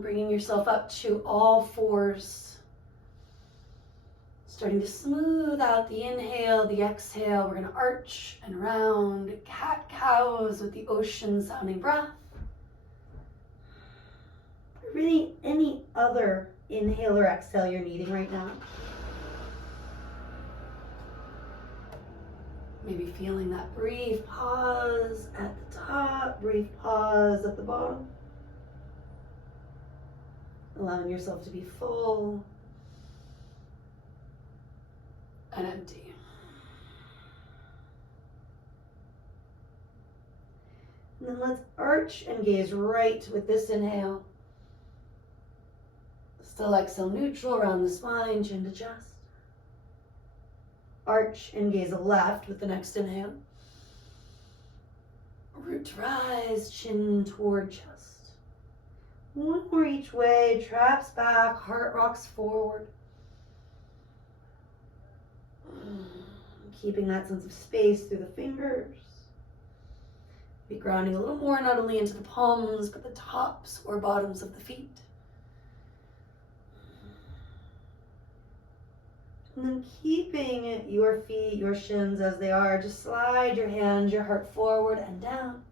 Bringing yourself up to all fours. Starting to smooth out the inhale, the exhale. We're going to arch and round, cat-cows with the ocean-sounding breath. Really, any other inhale or exhale you're needing right now. Maybe feeling that brief pause at the top, brief pause at the bottom. Allowing yourself to be full and empty. And then let's arch and gaze right with this inhale. Still exhale neutral around the spine, chin to chest. Arch and gaze left with the next inhale. Root to rise, chin toward chest. One more each way, traps back, heart rocks forward. Keeping that sense of space through the fingers. Be grounding a little more, not only into the palms, but the tops or bottoms of the feet. And then keeping your feet, your shins as they are, just slide your hands, your heart forward and down.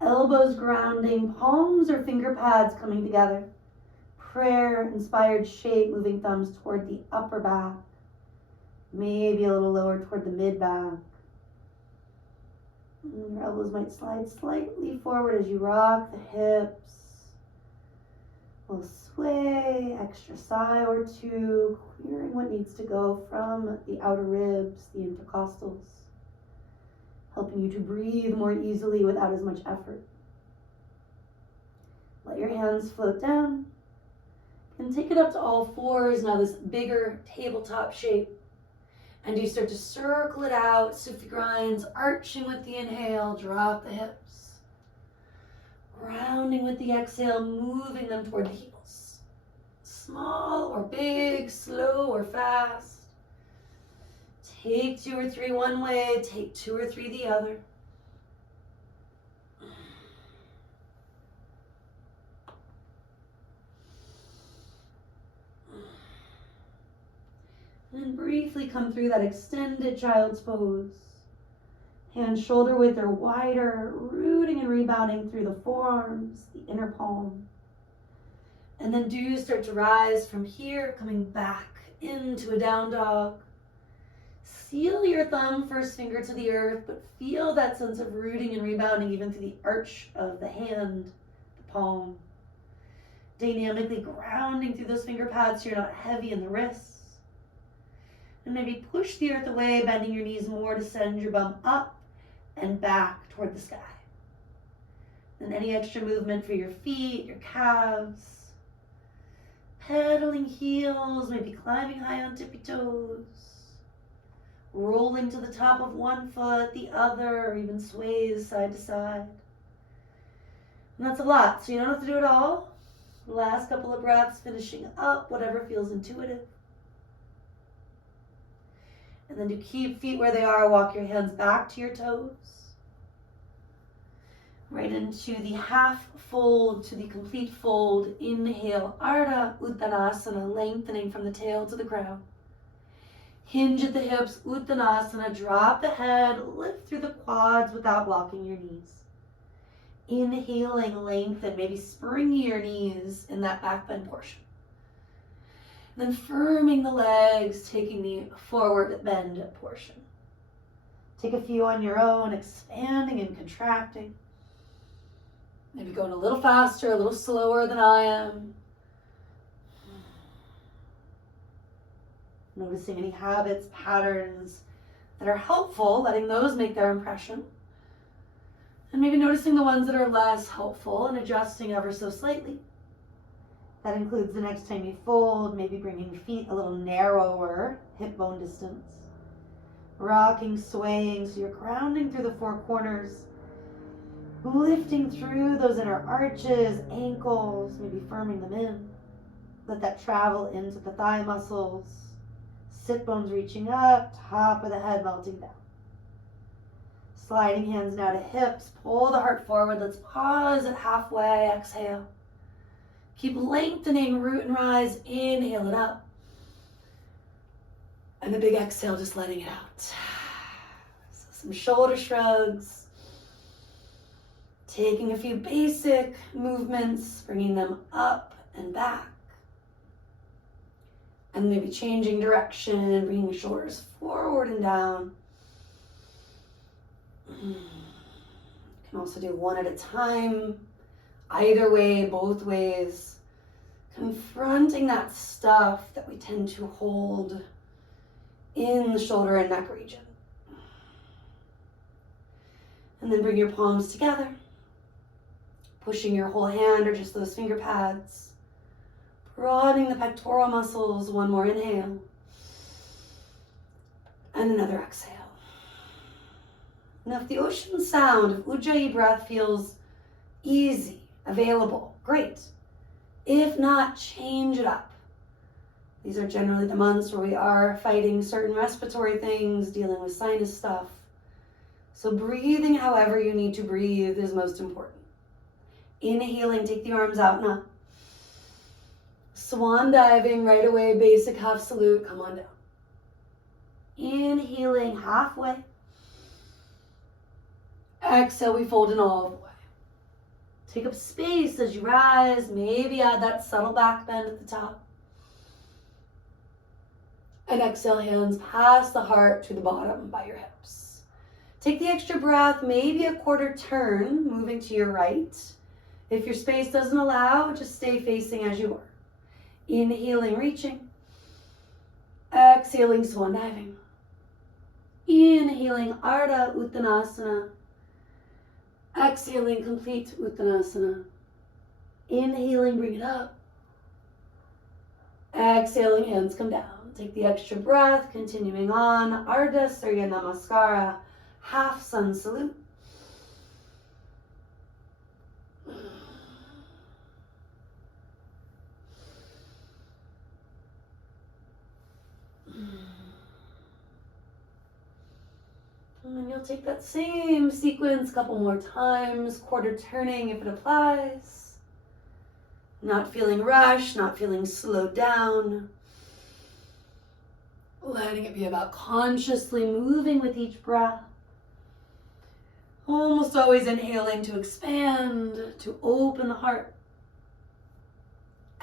Elbows grounding, palms or finger pads coming together. Prayer-inspired shape, moving thumbs toward the upper back. Maybe a little lower toward the mid-back. Your elbows might slide slightly forward as you rock the hips. A little sway, extra sigh or two, clearing what needs to go from the outer ribs, the intercostals, helping you to breathe more easily without as much effort. Let your hands float down and take it up to all fours. Now this bigger tabletop shape. And you start to circle it out, Sufi grinds, arching with the inhale, drop the hips. Rounding with the exhale, moving them toward the heels. Small or big, slow or fast. Take 2 or 3 one way, take 2 or 3 the other. And then briefly come through that extended child's pose. Hands shoulder width or wider, rooting and rebounding through the forearms, the inner palm. And then do start to rise from here, coming back into a down dog. Seal your thumb, first finger to the earth, but feel that sense of rooting and rebounding even through the arch of the hand, the palm. Dynamically grounding through those finger pads so you're not heavy in the wrists. And maybe push the earth away, bending your knees more to send your bum up and back toward the sky. And any extra movement for your feet, your calves. Pedaling heels, maybe climbing high on tippy toes. Rolling to the top of one foot, the other, or even sways side to side. And that's a lot, so you don't have to do it all. The last couple of breaths, finishing up, whatever feels intuitive. And then to keep feet where they are, walk your hands back to your toes. Right into the half fold to the complete fold. Inhale, Ardha Uttanasana, lengthening from the tail to the crown. Hinge at the hips, Uttanasana, drop the head, lift through the quads without blocking your knees. Inhaling, lengthen, maybe springy your knees in that back bend portion. Then firming the legs, taking the forward bend portion. Take a few on your own, expanding and contracting. Maybe going a little faster, a little slower than I am. Noticing any habits, patterns that are helpful, letting those make their impression. And maybe noticing the ones that are less helpful and adjusting ever so slightly. That includes the next time you fold, maybe bringing your feet a little narrower, hip bone distance. Rocking, swaying, so you're grounding through the 4 corners. Lifting through those inner arches, ankles, maybe firming them in. Let that travel into the thigh muscles. Sit bones reaching up, top of the head melting down. Sliding hands now to hips. Pull the heart forward. Let's pause at halfway. Exhale. Keep lengthening, root and rise. Inhale it up. And the big exhale, just letting it out. So some shoulder shrugs. Taking a few basic movements, bringing them up and back. And maybe changing direction, bringing your shoulders forward and down. You can also do one at a time, either way, both ways. Confronting that stuff that we tend to hold in the shoulder and neck region. And then bring your palms together, pushing your whole hand or just those finger pads. Broadening the pectoral muscles. One more inhale. And another exhale. Now if the ocean sound of Ujjayi breath feels easy, available, great. If not, change it up. These are generally the months where we are fighting certain respiratory things, dealing with sinus stuff. So breathing however you need to breathe is most important. Inhaling, take the arms out and up. Swan diving right away, basic half salute, come on down. Inhaling halfway. Exhale, we fold in all the way. Take up space as you rise, maybe add that subtle back bend at the top. And exhale, hands past the heart to the bottom by your hips. Take the extra breath, maybe a quarter turn, moving to your right. If your space doesn't allow, just stay facing as you are. Inhaling, reaching. Exhaling, swan diving. Inhaling, Ardha Uttanasana. Exhaling, complete Uttanasana. Inhaling, bring it up. Exhaling, hands come down. Take the extra breath, continuing on. Ardha Surya Namaskara, half sun salute. And then you'll take that same sequence a couple more times, quarter turning if it applies. Not feeling rushed, not feeling slowed down. Letting it be about consciously moving with each breath. Almost always inhaling to expand, to open the heart.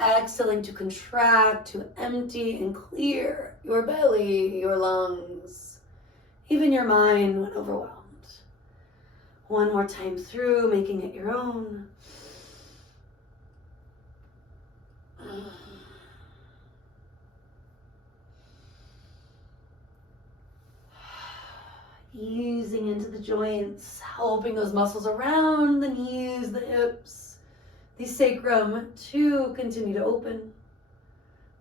Exhaling to contract, to empty and clear your belly, your lungs. Even your mind when overwhelmed. One more time through, making it your own. Easing into the joints, helping those muscles around the knees, the hips, the sacrum to continue to open.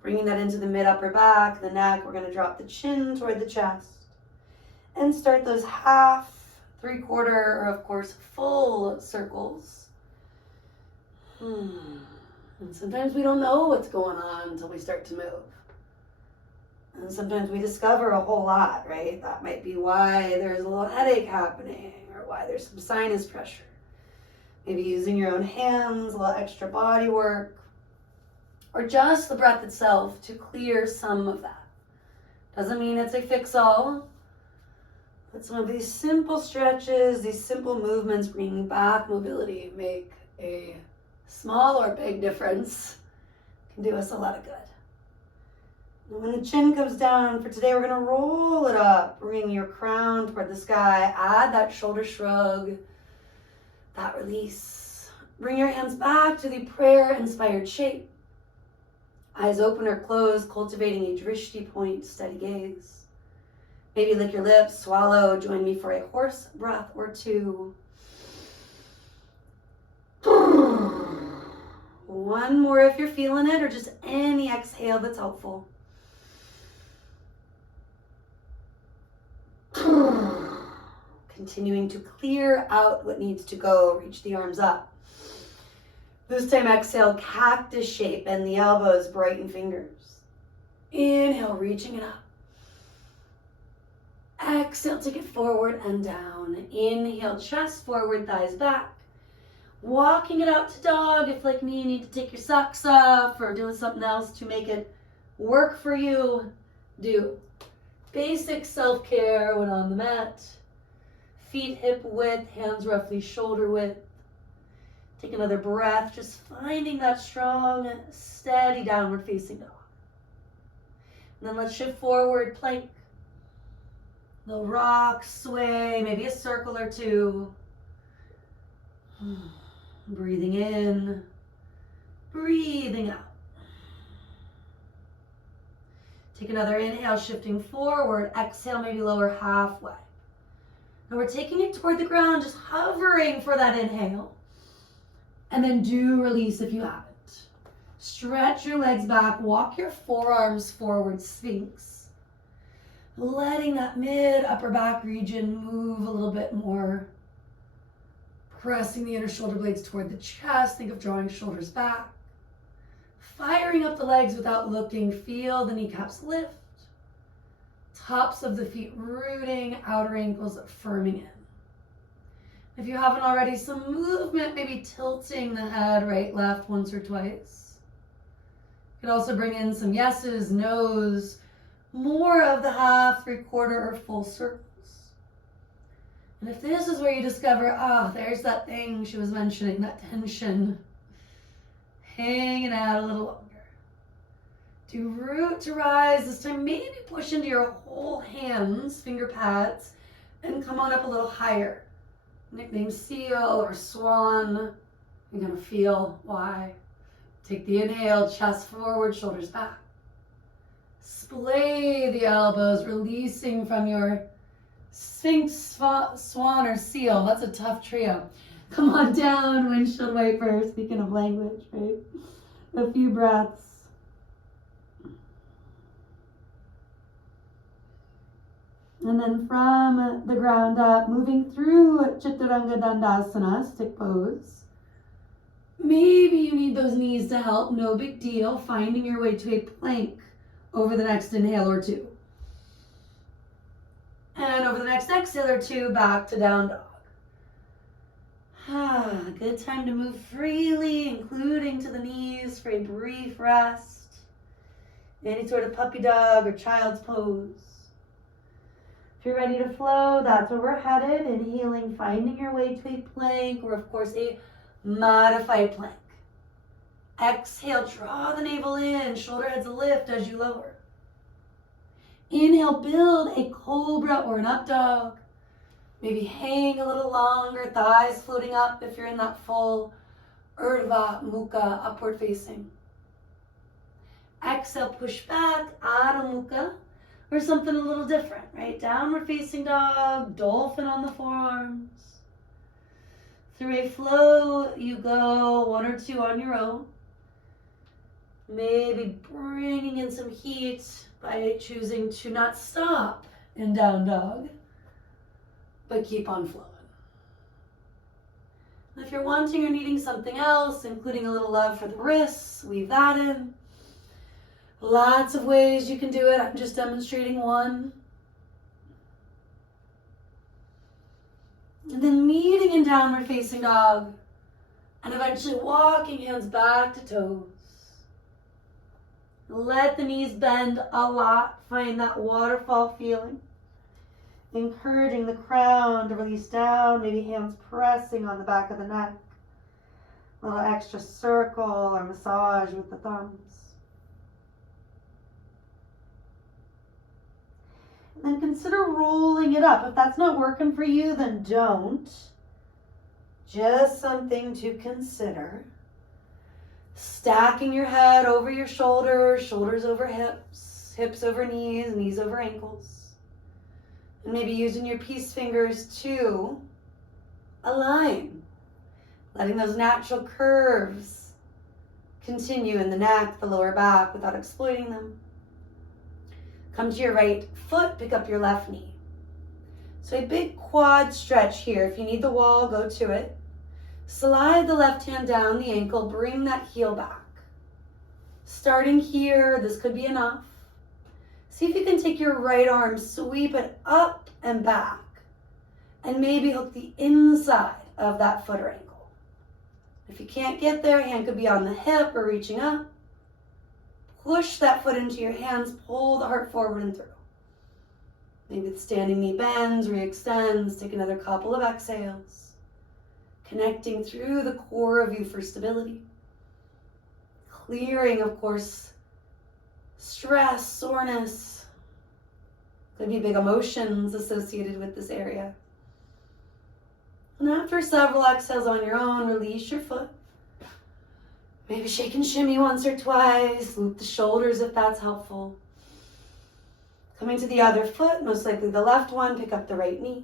Bringing that into the mid-upper back, the neck. We're going to drop the chin toward the chest. And start those half, three-quarter, or of course full circles. And sometimes we don't know what's going on until we start to move. And sometimes we discover a whole lot, right? That might be why there's a little headache happening, or why there's some sinus pressure. Maybe using your own hands, a little extra body work, or just the breath itself to clear some of that. Doesn't mean it's a fix-all. But some of these simple stretches, these simple movements, bringing back mobility, make a small or big difference. Can do us a lot of good. And when the chin comes down, for today we're going to roll it up, bring your crown toward the sky, add that shoulder shrug, that release. Bring your hands back to the prayer-inspired shape. Eyes open or closed, cultivating a drishti point, steady gaze. Maybe lick your lips, swallow, join me for a horse breath or two. One more if you're feeling it, or just any exhale that's helpful. Continuing to clear out what needs to go, reach the arms up. This time exhale, cactus shape, bend the elbows, brighten fingers. Inhale, reaching it up. Exhale, take it forward and down. Inhale, chest forward, thighs back. Walking it out to dog. If like me, you need to take your socks off or doing something else to make it work for you, do. Basic self-care when on the mat. Feet hip width, hands roughly shoulder width. Take another breath, just finding that strong, steady downward facing dog. And then let's shift forward, plank. Little rock, sway, maybe a circle or two. Breathing in, breathing out. Take another inhale, shifting forward. Exhale, maybe lower halfway. Now we're taking it toward the ground, just hovering for that inhale. And then do release if you haven't. Stretch your legs back, walk your forearms forward, Sphinx. Letting that mid upper back region move a little bit more. Pressing the inner shoulder blades toward the chest. Think of drawing shoulders back. Firing up the legs without looking. Feel the kneecaps lift. Tops of the feet rooting, outer ankles firming in. If you haven't already, some movement, maybe tilting the head right, left once or twice. You could also bring in some yeses, nos, more of the half, three-quarter, or full circles. And if this is where you discover, there's that thing she was mentioning, that tension, hanging out a little longer. Do root to rise. This time maybe push into your whole hands, finger pads, and come on up a little higher. Nickname seal or swan. You're going to feel why. Take the inhale, chest forward, shoulders back. Splay the elbows, releasing from your Sphinx, swan, or seal. That's a tough trio. Come on down, windshield wiper. Speaking of language, right? A few breaths. And then from the ground up, moving through Chaturanga Dandasana, stick pose. Maybe you need those knees to help, no big deal. Finding your way to a plank over the next inhale or two. And over the next exhale or two, back to down dog. Good time to move freely, including to the knees for a brief rest. Any sort of puppy dog or child's pose. If you're ready to flow, that's where we're headed. Inhaling, finding your way to a plank, or of course a modified plank. Exhale, draw the navel in, shoulder heads lift as you lower. Inhale, build a cobra or an up dog. Maybe hang a little longer, thighs floating up if you're in that full Urdhva Mukha, upward facing. Exhale, push back, Adho Mukha. Or something a little different, right? Downward facing dog, dolphin on the forearms. Through a flow, you go one or two on your own. Maybe bringing in some heat by choosing to not stop in down dog, but keep on flowing. If you're wanting or needing something else, including a little love for the wrists, weave that in. Lots of ways you can do it. I'm just demonstrating one. And then meeting in downward facing dog. And eventually walking hands back to toes. Let the knees bend a lot. Find that waterfall feeling. Encouraging the crown to release down. Maybe hands pressing on the back of the neck. A little extra circle or massage with the thumbs. Then consider rolling it up. If that's not working for you, then don't. Just something to consider. Stacking your head over your shoulders, shoulders over hips, hips over knees, knees over ankles. And maybe using your peace fingers to align. Letting those natural curves continue in the neck, the lower back without exploiting them. Come to your right foot, pick up your left knee. So a big quad stretch here. If you need the wall, go to it. Slide the left hand down the ankle, bring that heel back. Starting here, this could be enough. See if you can take your right arm, sweep it up and back. And maybe hook the inside of that foot or ankle. If you can't get there, hand could be on the hip or reaching up. Push that foot into your hands, pull the heart forward and through. Maybe the standing knee bends, re-extends, take another couple of exhales. Connecting through the core of you for stability. Clearing, of course, stress, soreness. Could be big emotions associated with this area. And after several exhales on your own, release your foot. Maybe shake and shimmy once or twice. Loop the shoulders if that's helpful. Coming to the other foot, most likely the left one, pick up the right knee.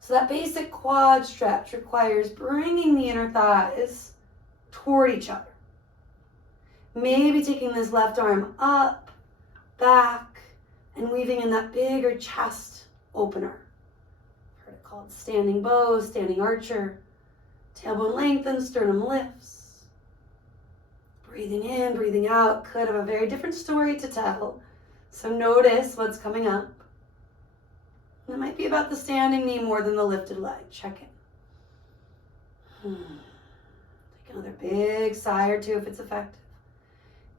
So that basic quad stretch requires bringing the inner thighs toward each other. Maybe taking this left arm up, back, and weaving in that bigger chest opener. Heard it called standing bow, standing archer. Tailbone lengthens, sternum lifts. Breathing in, breathing out could have a very different story to tell. So notice what's coming up. It might be about the standing knee more than the lifted leg. Check in. Take another big sigh or two if it's effective.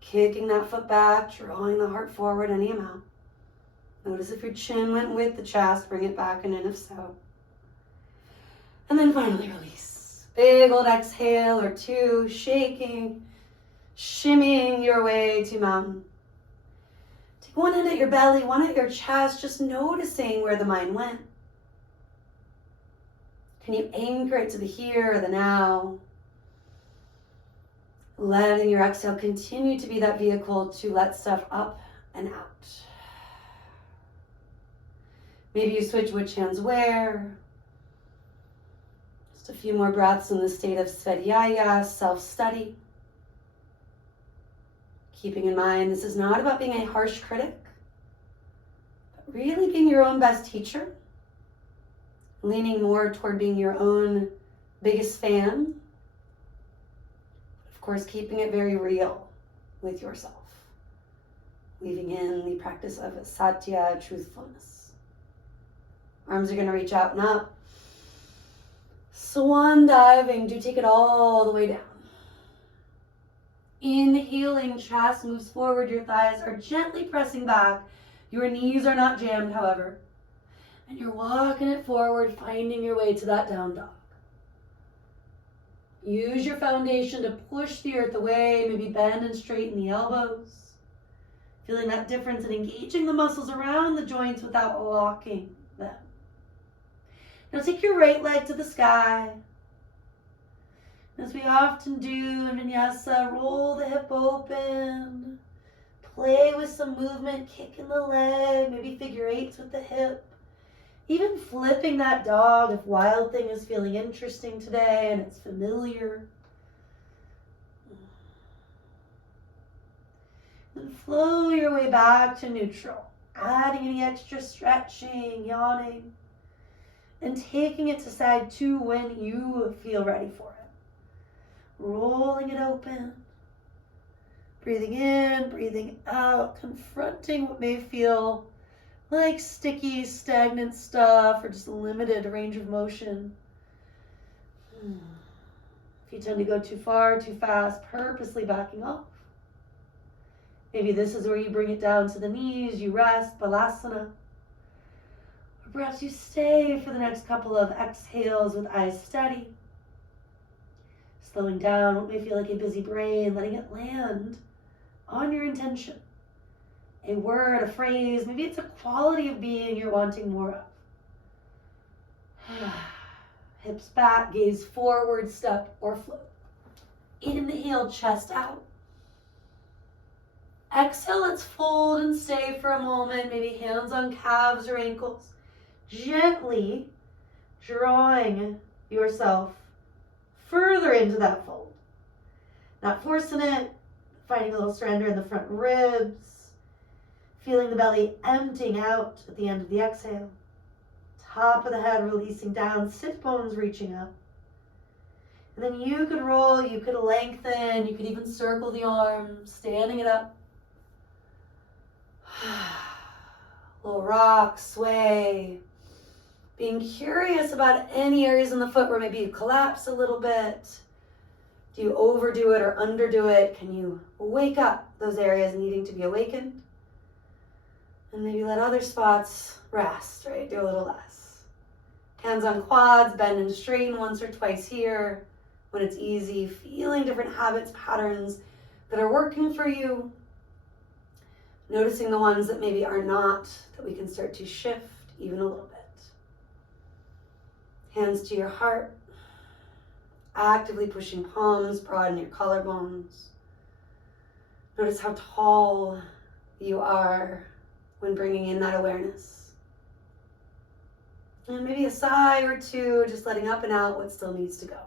Kicking that foot back, drawing the heart forward any amount. Notice if your chin went with the chest, bring it back and in if so. And then finally release. Big old exhale or two, shaking, shimmying your way to mountain. Take one hand at your belly, one at your chest, just noticing where the mind went. Can you anchor it to the here or the now? Letting your exhale continue to be that vehicle to let stuff up and out. Maybe you switch which hands where. Just a few more breaths in the state of Svadhyaya, self-study. Keeping in mind, this is not about being a harsh critic, but really being your own best teacher. Leaning more toward being your own biggest fan. Of course, keeping it very real with yourself. Weaving in the practice of satya, truthfulness. Arms are going to reach out and up. Swan diving, do take it all the way down. Inhaling, chest moves forward, your thighs are gently pressing back. Your knees are not jammed, however. And you're walking it forward, finding your way to that down dog. Use your foundation to push the earth away, maybe bend and straighten the elbows. Feeling that difference and engaging the muscles around the joints without locking them. Now take your right leg to the sky. As we often do in vinyasa, roll the hip open. Play with some movement, kicking the leg, maybe figure eights with the hip. Even flipping that dog if Wild Thing is feeling interesting today and it's familiar. Then flow your way back to neutral, adding any extra stretching, yawning, and taking it to side two when you feel ready for it. Rolling it open, breathing in, breathing out, confronting what may feel like sticky, stagnant stuff or just a limited range of motion. If you tend to go too far, too fast, purposely backing off. Maybe this is where you bring it down to the knees, you rest, balasana. Or perhaps you stay for the next couple of exhales with eyes steady. Slowing down what may feel like a busy brain, letting it land on your intention. A word, a phrase, maybe it's a quality of being you're wanting more of. Hips back, gaze forward, step or float. Inhale, chest out. Exhale, let's fold and stay for a moment, maybe hands on calves or ankles. Gently drawing yourself further into that fold. Not forcing it, finding a little surrender in the front ribs. Feeling the belly emptying out at the end of the exhale. Top of the head releasing down, sit bones reaching up. And then you could roll, you could lengthen, you could even circle the arms, standing it up. Little rock, sway. Being curious about any areas in the foot where maybe you collapse a little bit. Do you overdo it or underdo it? Can you wake up those areas needing to be awakened? And maybe let other spots rest, right? Do a little less. Hands on quads, bend and straighten once or twice here when it's easy. Feeling different habits, patterns that are working for you. Noticing the ones that maybe are not, that we can start to shift even a little bit. Hands to your heart. Actively pushing palms, broaden your collarbones. Notice how tall you are when bringing in that awareness. And maybe a sigh or two, just letting up and out what still needs to go.